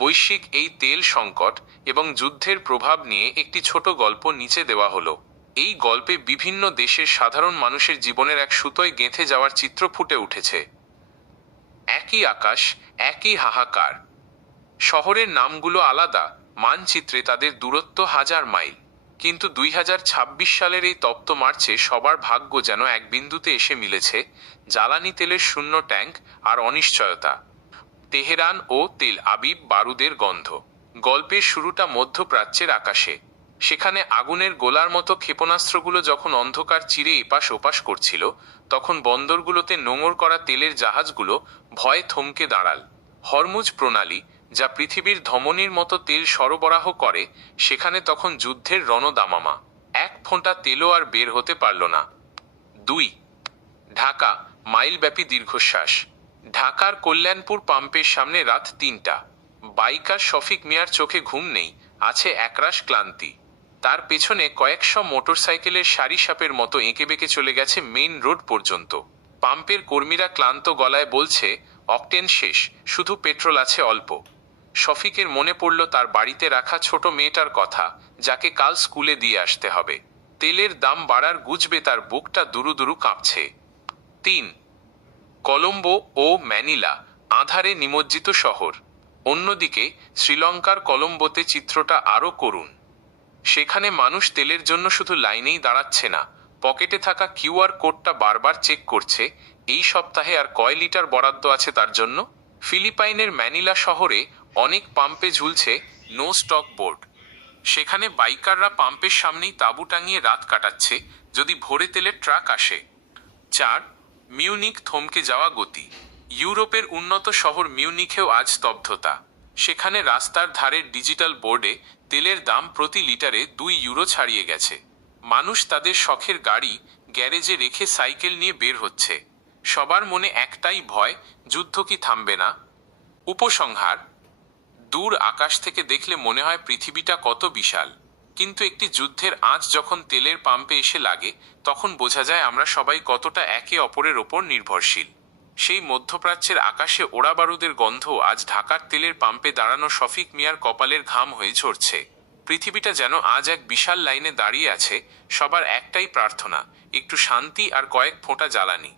বৈশ্বিক এই তেল সংকট এবং যুদ্ধের প্রভাব নিয়ে একটি ছোট গল্প নিচে দেওয়া হলো। এই গল্পে বিভিন্ন দেশের সাধারণ মানুষের জীবনের এক সুতোয় গেঁথে যাওয়ার চিত্র ফুটে উঠেছে। একই আকাশ, একই হাহাকার। শহরের নামগুলো আলাদা, মানচিত্রে তাদের দূরত্ব হাজার মাইল, কিন্তু 2026 সালের এই তপ্ত মার্চে সবার ভাগ্য যেন এক বিন্দুতে এসে মিলেছে: জ্বালানি তেলের শূন্য ট্যাঙ্ক আর অনিশ্চয়তা। তেহরান ও তেল আবিব বারুদের গন্ধ। গল্পের শুরুটা মধ্যপ্রাচ্যের আকাশে। সেখানে আগুনের গোলার মতো ক্ষেপণাস্ত্রগুলো যখন অন্ধকার চিরে এপাশ ওপাশ করছিল, তখন বন্দরগুলোতে নোঙর করা তেলের জাহাজগুলো ভয়ে থমকে দাঁড়াল। হরমুজ প্রণালী, যা পৃথিবীর ধমনীর মতো তেল সরবরাহ করে, সেখানে তখন যুদ্ধের রণদামামা। এক ফোঁটা তেলও আর বের হতে পারল না। 2 ঢাকা, মাইলব্যাপী দীর্ঘশ্বাস। ঢাকার কল্যাণপুর পাম্পের সামনে রাত 3টা। বাইকার শফিক মিয়ার চোখে ঘুম নেই, আছে একরাশ ক্লান্তি। তার পেছনে কয়েকশো মোটরসাইকেলের সারি সাপের মতো এঁকেবেঁকে চলে গেছে মেইন রোড পর্যন্ত। পাম্পের কর্মীরা ক্লান্ত গলায় বলছে, অকটেন শেষ, শুধু পেট্রোল আছে অল্প। শফিকের মনে পড়ল তার বাড়িতে রাখা ছোট মেয়েটার কথা, যাকে কাল স্কুলে দিয়ে আসতে হবে। তেলের দাম বাড়ার গুজবে তার বুকটা দুরু দুরু কাঁপছে। 3 কলম্বো ও ম্যানিলা, আঁধারে নিমজ্জিত শহর। অন্যদিকে শ্রীলঙ্কার কলম্বোতে চিত্রটা আরও করুণ। সেখানে মানুষ তেলের জন্য শুধু লাইনেই দাঁড়াচ্ছে না, পকেটে থাকা কিউআর কোডটা বারবার চেক করছে, এই সপ্তাহে আর কয় লিটার বরাদ্দ আছে তার জন্য। ফিলিপাইনের ম্যানিলা শহরে অনেক পাম্পে ঝুলছে নো স্টক বোর্ড। সেখানে বাইকাররা পাম্পের সামনেই তাঁবু টাঙিয়ে রাত কাটাচ্ছে, যদি ভোরে তেলের ট্রাক আসে। 4 মিউনিক, থমকে যাওয়া গতি। ইউরোপের উন্নত শহর মিউনিখেও আজ স্তব্ধতা। সেখানে রাস্তার ধারের ডিজিটাল বোর্ডে তেলের দাম প্রতি লিটারে 2 ইউরো ছাড়িয়ে গেছে। মানুষ তাদের শখের গাড়ি গ্যারেজে রেখে সাইকেল নিয়ে বের হচ্ছে। সবার মনে একটাই ভয়, যুদ্ধ কি থামবে না? উপসংহার: দূর আকাশ থেকে দেখলে মনে হয় পৃথিবীটা কত বিশাল, কিন্তু একটি যুদ্ধের আঁচ যখন তেলের পাম্পে এসে লাগে, তখন বোঝা যায় আমরা সবাই কতটা একে অপরের ওপর নির্ভরশীল। সেই মধ্যপ্রাচ্যের আকাশে ওড়া বারুদের গন্ধ আজ ঢাকার তেলের পাম্পে দাঁড়ানো শফিক মিয়ার কপালের ঘাম হয়ে ঝরছে। পৃথিবীটা যেন আজ এক বিশাল লাইনে দাঁড়িয়ে আছে, সবার একটাই প্রার্থনা, একটু শান্তি আর কয়েক ফোঁটা জ্বালানি।